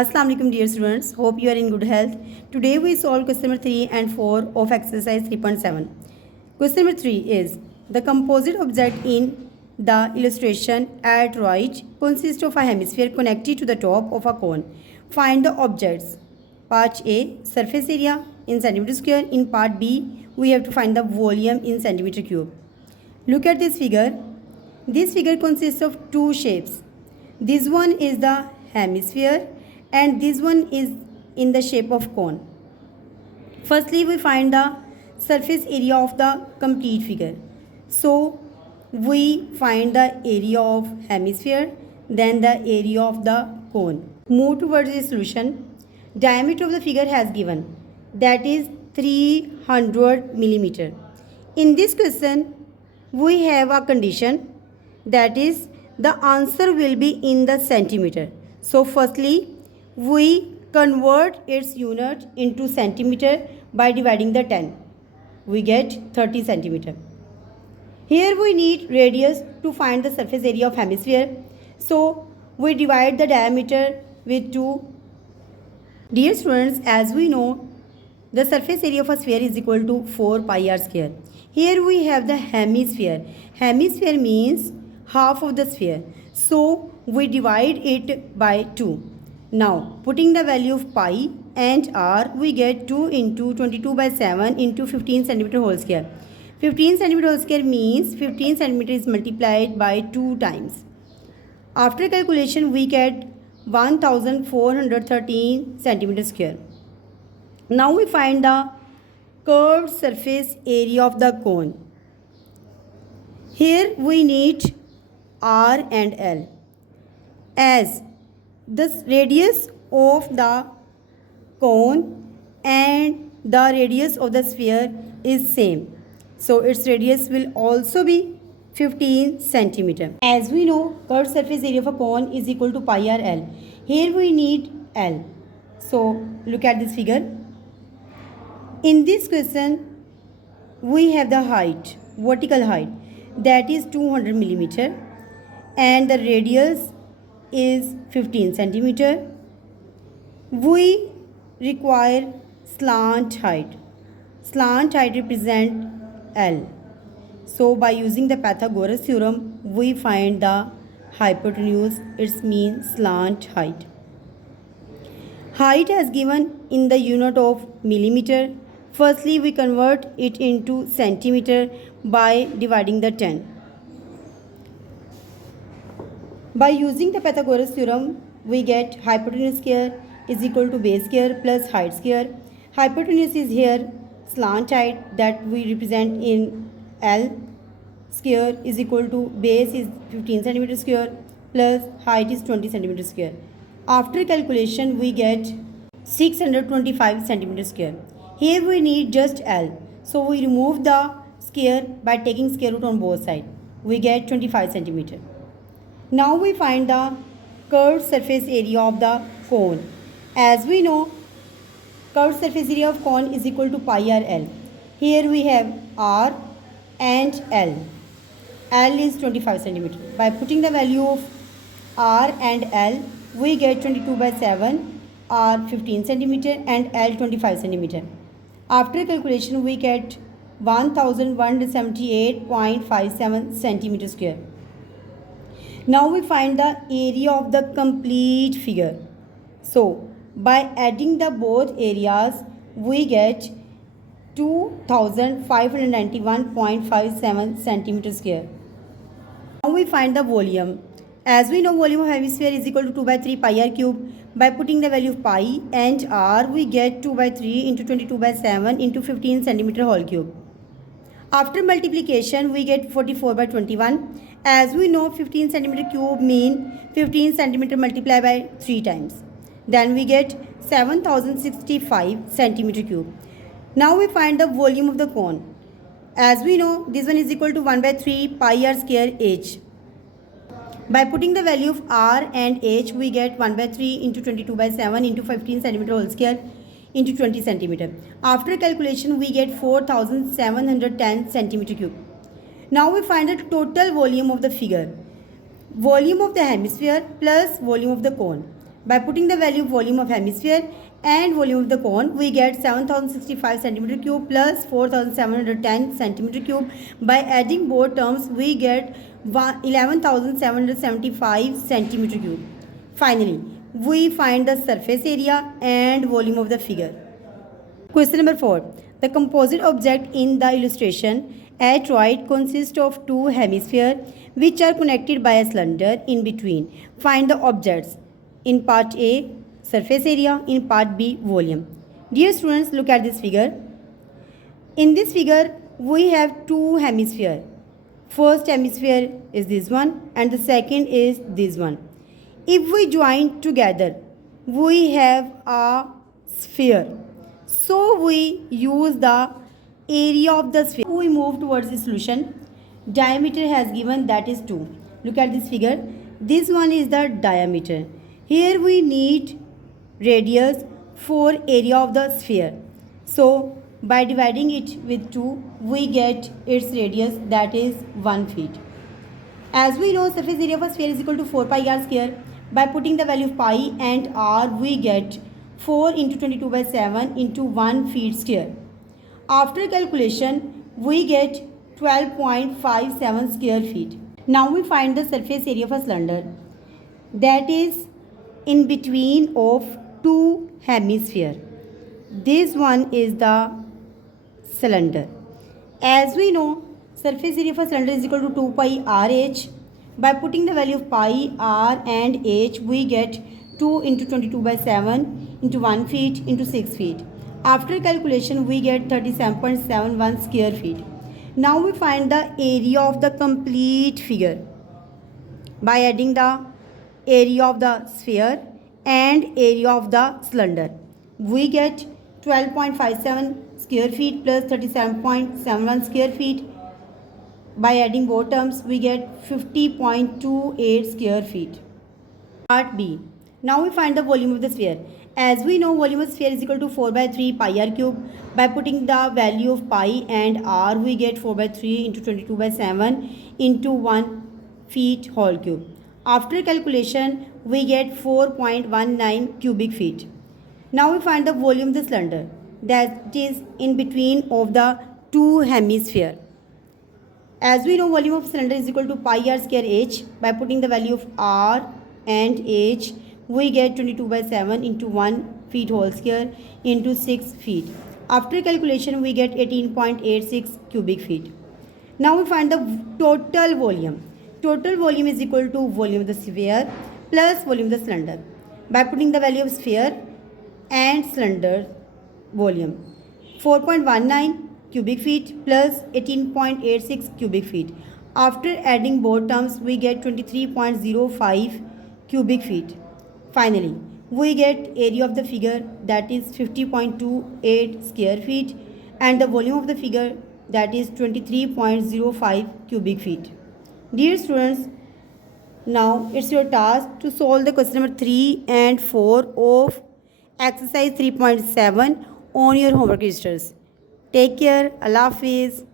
Assalamu alaikum dear students. Hope you are in good health. Today we solve question number 3 and 4 of exercise 3.7. Question number 3 is the composite object in the illustration at right consists of a hemisphere connected to the top of a cone. Find the objects. Part A, surface area in centimeter square. In part B, we have to find the volume in centimeter cube. Look at this figure. This figure consists of two shapes. This one is the hemisphere and this one is in the shape of cone. Firstly, we find the surface area of the complete figure. So, we find the area of hemisphere, then the area of the cone. Move towards the solution. Diameter of the figure has given, that is 300 millimeter. In this question, we have a condition, that is the answer will be in the centimeter. So, firstly, we convert its unit into centimeter by dividing the 10. We get 30 centimeter. Here we need radius to find the surface area of hemisphere. So, we divide the diameter with 2. Dear students, as we know, the surface area of a sphere is equal to 4 pi r square. Here we have the hemisphere. Hemisphere means half of the sphere. So, we divide it by 2. Now, putting the value of pi and r, we get 2 into 22 by 7 into 15 centimeter whole square. 15 centimeter whole square means 15 centimeter is multiplied by 2 times. After calculation, we get 1413 centimeter square. Now, we find the curved surface area of the cone. Here, we need R and L. As the radius of the cone and the radius of the sphere is same. So, its radius will also be 15 centimeter. As we know, curved surface area of a cone is equal to pi r L. Here we need L. So, look at this figure. In this question, we have the height, vertical height, that is 200 millimeter and the radius is 15 centimeter. We require slant height. Slant height represent L. So, by using the Pythagoras theorem, we find the hypotenuse, its mean slant height. Height is given in the unit of millimeter. Firstly, we convert it into centimeter by dividing the 10. By using the Pythagoras theorem, we get hypotenuse square is equal to base square plus height square. Hypotenuse is here, slant height that we represent in L square is equal to base is 15 centimeter square plus height is 20 centimeter square. After calculation, we get 625 centimeter square. Here we need just L. So, we remove the square by taking square root on both sides. We get 25 centimeter. Now, we find the curved surface area of the cone. As we know, curved surface area of cone is equal to pi r L. Here we have R and L. L is 25 centimeter. By putting the value of R and L, we get 22 by 7, R 15 centimeter and L 25 centimeter. After calculation, we get 1178.57 centimeter square. Now we find the area of the complete figure. So, by adding the both areas, we get 2591.57 centimeter square. Now we find the volume. As we know, volume of hemisphere is equal to 2 by 3 pi r cube. By putting the value of pi and r, we get 2 by 3 into 22 by 7 into 15 centimeter whole cube. After multiplication, we get 44 by 21. As we know, 15 centimeter cube mean 15 centimeter multiplied by 3 times. Then we get 7065 centimeter cube. Now we find the volume of the cone. As we know, this one is equal to 1 by 3 pi r square h. By putting the value of r and h, we get 1 by 3 into 22 by 7 into 15 centimeter whole square into 20 centimeter. After calculation, we get 4710 centimeter cube. Now we find the total volume of the figure. Volume of the hemisphere plus volume of the cone. By putting the value of volume of hemisphere and volume of the cone, we get 7065 centimeter cube plus 4710 centimeter cube. By adding both terms, we get 11775 centimeter cube. Finally, we find the surface area and volume of the figure. Question number 4. The composite object in the illustration at right consists of two hemispheres which are connected by a cylinder in between. Find the objects. In part A, surface area. In part B, volume. Dear students, look at this figure. In this figure, we have two hemispheres. First hemisphere is this one and the second is this one. If we join together, we have a sphere. So we use the area of the sphere. We move towards the solution. Diameter has given, that is 2. Look at this figure. This one is the diameter. Here we need radius for area of the sphere. So by dividing it with 2, we get its radius, that is 1 feet. As we know, surface area of a sphere is equal to 4 pi r square. By putting the value of pi and r, we get 4 into 22 by 7 into 1 feet square. After calculation, we get 12.57 square feet. Now we find the surface area of a cylinder, that is in between of two hemispheres. This one is the cylinder. As we know, surface area of a cylinder is equal to 2 pi RH. By putting the value of pi, r and h, we get 2 into 22 by 7 into 1 feet into 6 feet. After calculation, we get 37.71 square feet. Now we find the area of the complete figure by adding the area of the sphere and area of the cylinder. We get 12.57 square feet plus 37.71 square feet. By adding both terms, we get 50.28 square feet. Part B. Now we find the volume of the sphere. As we know, volume of sphere is equal to 4 by 3 pi r cube. By putting the value of pi and r, we get 4 by 3 into 22 by 7 into 1 feet whole cube. After calculation, we get 4.19 cubic feet. Now we find the volume of the cylinder, that is in between of the two hemispheres. As we know, volume of cylinder is equal to pi r square h. By putting the value of r and h, we get 22 by 7 into 1 feet whole square into 6 feet. After calculation, we get 18.86 cubic feet. Now we find the total volume. Total volume is equal to volume of the sphere plus volume of the cylinder. By putting the value of sphere and cylinder volume, 4.19 cubic feet plus 18.86 cubic feet. After adding both terms, we get 23.05 cubic feet. Finally, we get area of the figure, that is 50.28 square feet, and the volume of the figure, that is 23.05 cubic feet. Dear students, now it's your task to solve the question number 3 and 4 of exercise 3.7 on your homework registers. Take care. Allah Hafiz.